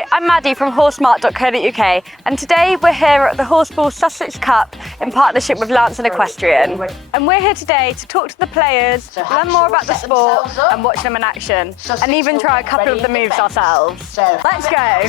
Hi, I'm Maddie from horsemart.co.uk and today we're here at the Horseball Sussex Cup in partnership with Lancing Equestrian. And we're here today to talk to the players, learn more about the sport and watch them in action, and even try a couple of the moves ourselves. Let's go!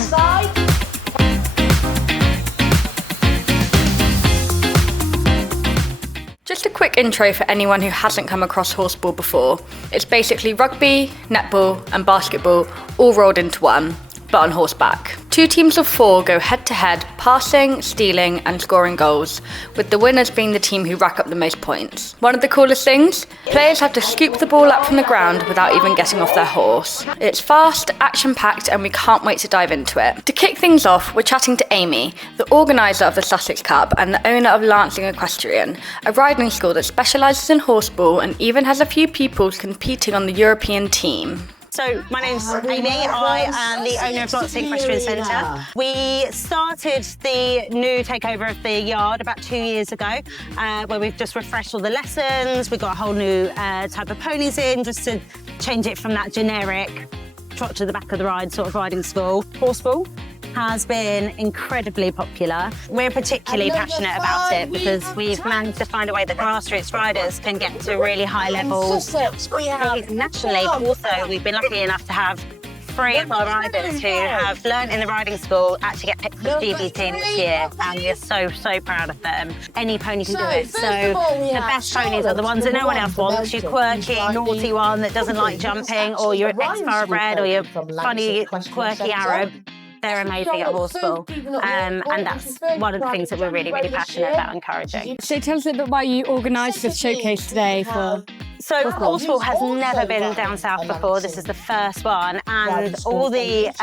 Just a quick intro for anyone who hasn't come across horseball before. It's basically rugby, netball and basketball all rolled into one, but on horseback. 2 teams of 4 go head to head, passing, stealing and scoring goals, with the winners being the team who rack up the most points. One of the coolest things? Players have to scoop the ball up from the ground without even getting off their horse. It's fast, action-packed and we can't wait to dive into it. To kick things off, we're chatting to Amy, the organiser of the Sussex Cup and the owner of Lancing Equestrian, a riding school that specialises in horseball and even has a few pupils competing on the European team. So my name's Amy, I am the owner of Lancing Equestrian Centre. We started the new takeover of the yard about 2 years ago, where we've just refreshed all the lessons. We've got a whole new type of ponies in, just to change it from that generic trot to the back of the ride sort of riding school. Horseball has been incredibly popular. We're particularly passionate about it because we've managed to find a way that grassroots riders can get to really high levels. Nationally, also, we've been lucky enough to have 3 of our riders who have learnt in the riding school actually get picked for the GB team this year, and we're so proud of them. Any pony can do it. So the best ponies are the ones that no one else wants. Your quirky, naughty one that doesn't like jumping, or your ex-thoroughbred, or your funny, quirky Arab. They're amazing at horseball, and that's one of the things that we're really passionate about encouraging. So tell us a bit about why you organised this showcase today for... So horseball has never been down south before. This is the first one, and all the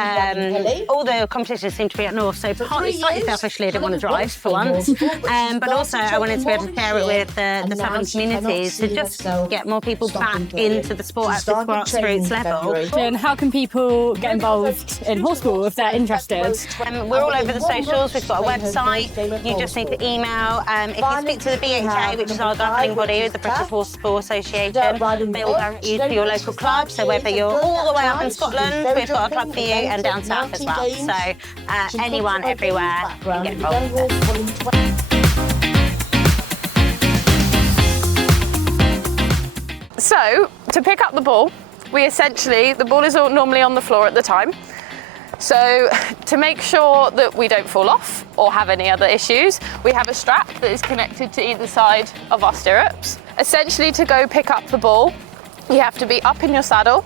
competitions seem to be up north. So partly, slightly selfishly, I didn't want to drive for once, but also I wanted to be able to share it with the southern communities to just get more people back into the sport at the grassroots level. And how can people get involved in horseball if they're interested? We're all over the socials. We've got a website. You just need to email. If you speak to the BHA, which is our governing body, the British Horseball Association, they will direct you to your local club. So whether you're all the way up in Scotland, we've got a club for you, and down south as well. So anyone, everywhere, can get involved with it. So to pick up the ball, the ball is normally on the floor at the time. So to make sure that we don't fall off or have any other issues, we have a strap that is connected to either side of our stirrups. Essentially, to go pick up the ball, you have to be up in your saddle.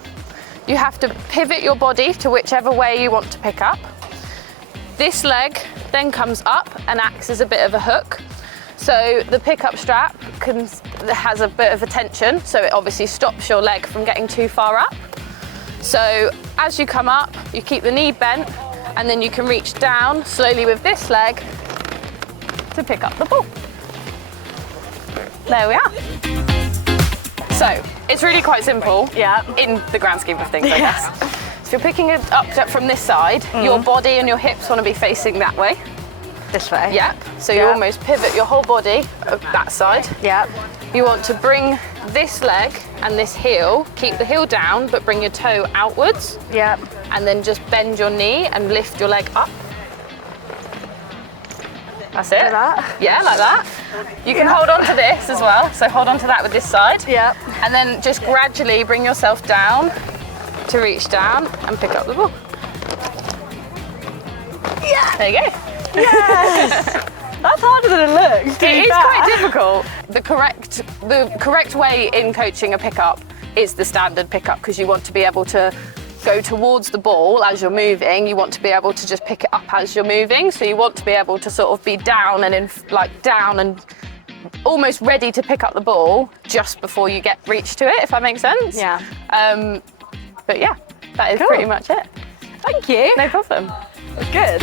You have to pivot your body to whichever way you want to pick up. This leg then comes up and acts as a bit of a hook. So the pickup strap has a bit of a tension, so it obviously stops your leg from getting too far up. So as you come up, you keep the knee bent, and then you can reach down slowly with this leg to pick up the ball. There we are. So it's really quite simple, in the grand scheme of things, I guess. So if you're picking it up from this side, your body and your hips want to be facing that way. This way? Yep. So you almost pivot your whole body that side. Yep. You want to bring this leg and this heel, keep the heel down, but bring your toe outwards. Yep. And then just bend your knee and lift your leg up. That's it. Like that? Yeah, like that. You can hold on to this as well. So hold on to that with this side. Yep. And then just gradually bring yourself down to reach down and pick up the ball. Yeah. There you go. Yes. That's harder than it looks. It is quite difficult. The correct way in coaching a pickup is the standard pickup, because you want to be able to go towards the ball as you're moving. You want to be able to just pick it up as you're moving. So you want to be able to sort of be down and down and almost ready to pick up the ball just before you get reach to it, if that makes sense. Yeah. But yeah, that is pretty much it. Thank you. No problem. That's good.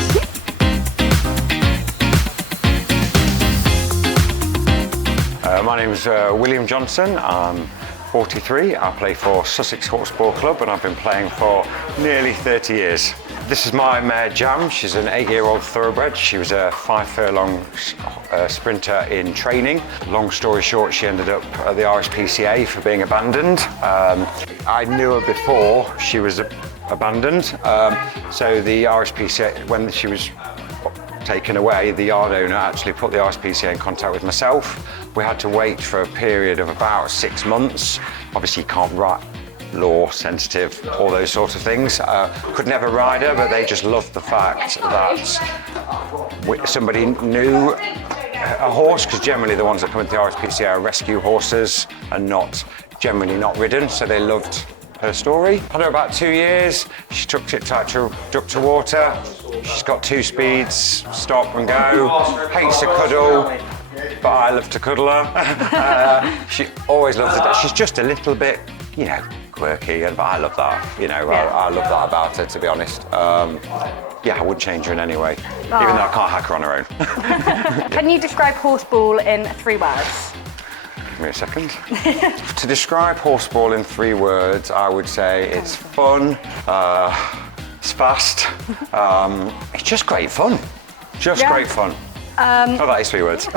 My name is William Johnson. I'm 43. I play for Sussex Horseball Club and I've been playing for nearly 30 years. This is my mare Jam. She's an 8-year-old thoroughbred. She was a 5-furlong sprinter in training. Long story short, she ended up at the RSPCA for being abandoned. I knew her before. She was abandoned. So the RSPCA, when she was taken away, the yard owner actually put the RSPCA in contact with myself. We had to wait for a period of about 6 months. Obviously, you can't write law sensitive, all those sorts of things. Could never ride her, but they just loved the fact that somebody knew a horse, because generally the ones that come into the RSPCA are rescue horses and generally not ridden, so they loved her story. Had her about 2 years. She took tit-tac to duck to water. She's got 2 speeds, stop and go. Hates to cuddle, but I love to cuddle her. She always loves it. She's just a little bit, quirky, but I love that. I love that about her, to be honest. Yeah, I wouldn't change her in any way, even though I can't hack her on her own. Can you describe Horseball in 3 words? Give me a second. To describe Horseball in 3 words, I would say it's fun, it's fast, it's just great fun. Great fun. Oh, that is 3 words. To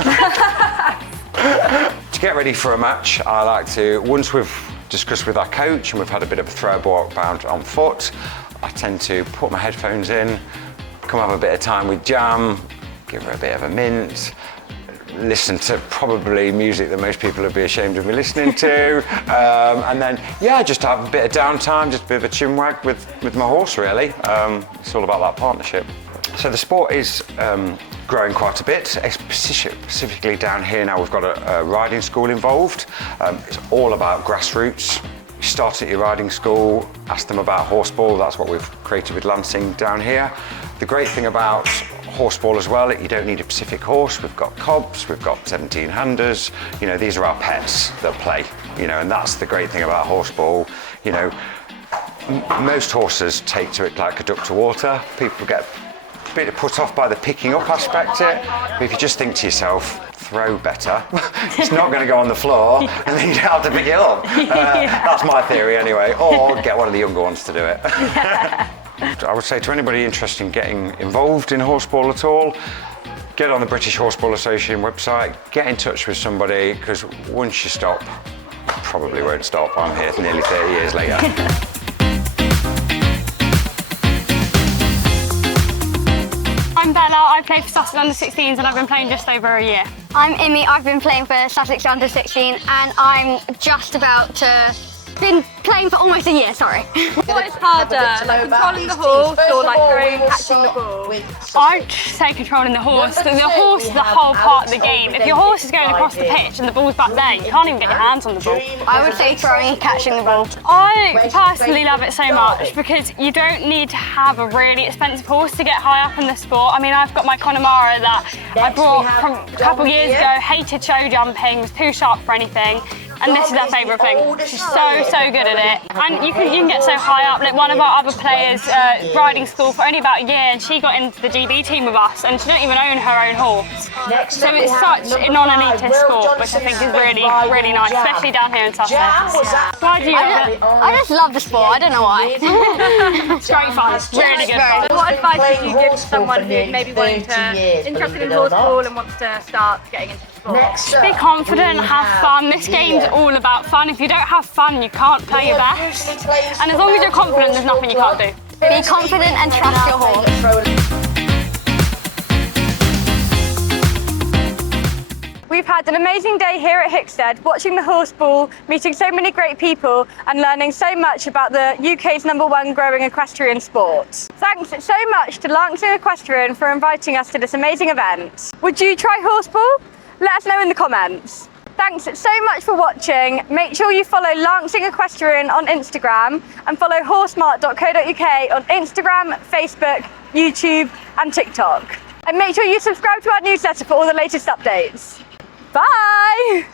get ready for a match, I like to, once we've discussed with our coach and we've had a bit of a throwback bound on foot, I tend to put my headphones in, come have a bit of time with Jam, give her a bit of a mint, listen to probably music that most people would be ashamed of me listening to, and then just have a bit of downtime, just a bit of a chinwag with my horse, really. It's all about that partnership. So the sport is growing quite a bit, specifically down here now we've got a riding school involved. It's all about grassroots. You start at your riding school, ask them about Horseball, that's what we've created with Lancing down here. The great thing about Horseball as well, you don't need a specific horse. We've got cobs, we've got 17-handers. These are our pets that play. And that's the great thing about Horseball. Most horses take to it like a duck to water. People get a bit put off by the picking up aspect of it. But if you just think to yourself, throw better, it's not going to go on the floor, and then you don't have to pick it up. That's my theory anyway. Or get one of the younger ones to do it. I would say to anybody interested in getting involved in Horseball at all, get on the British Horseball Association website, get in touch with somebody, because once you stop, you probably won't stop. I'm here nearly 30 years later. I'm Bella, I play for Sussex Under-16s and I've been playing just over a year. I'm Imi, I've been playing for Sussex Under-16 and I'm just about to been playing for almost a year, sorry. What is harder, like controlling the horse or like throwing, catching the ball? I'd say controlling the horse. The horse is the whole part of the game. If your horse is going across the pitch and the ball's back there, you can't even get your hands on the ball. I would say throwing and catching the ball. I personally love it so much because you don't need to have a really expensive horse to get high up in the sport. I mean, I've got my Connemara that I brought from a couple of years ago, hated show jumping, was too sharp for anything. And this is her favourite thing. She's so good at it. And you can get so high up. Like one of our other players, riding school for only about a year, and she got into the GB team with us, and she don't even own her own horse. So it's such a non-elitist sport, which I think is really nice, especially down here in Sussex. Why do you love it? I just love the sport, I don't know why. It's great fun, it's really good fun. What advice would you give to someone who maybe interested in Horseball and wants to start getting into the sport? Be confident, have fun. This game's all about fun. If you don't have fun, you can't play your best. And as long as you're confident, there's nothing you can't do. Be confident and trust your horse. We've had an amazing day here at Hickstead, watching the Horseball, meeting so many great people and learning so much about the UK's #1 growing equestrian sport. Thanks so much to Lancing Equestrian for inviting us to this amazing event. Would you try Horseball? Let us know in the comments. Thanks so much for watching. Make sure you follow Lancing Equestrian on Instagram and follow horsemart.co.uk on Instagram, Facebook, YouTube and TikTok. And make sure you subscribe to our newsletter for all the latest updates. Bye!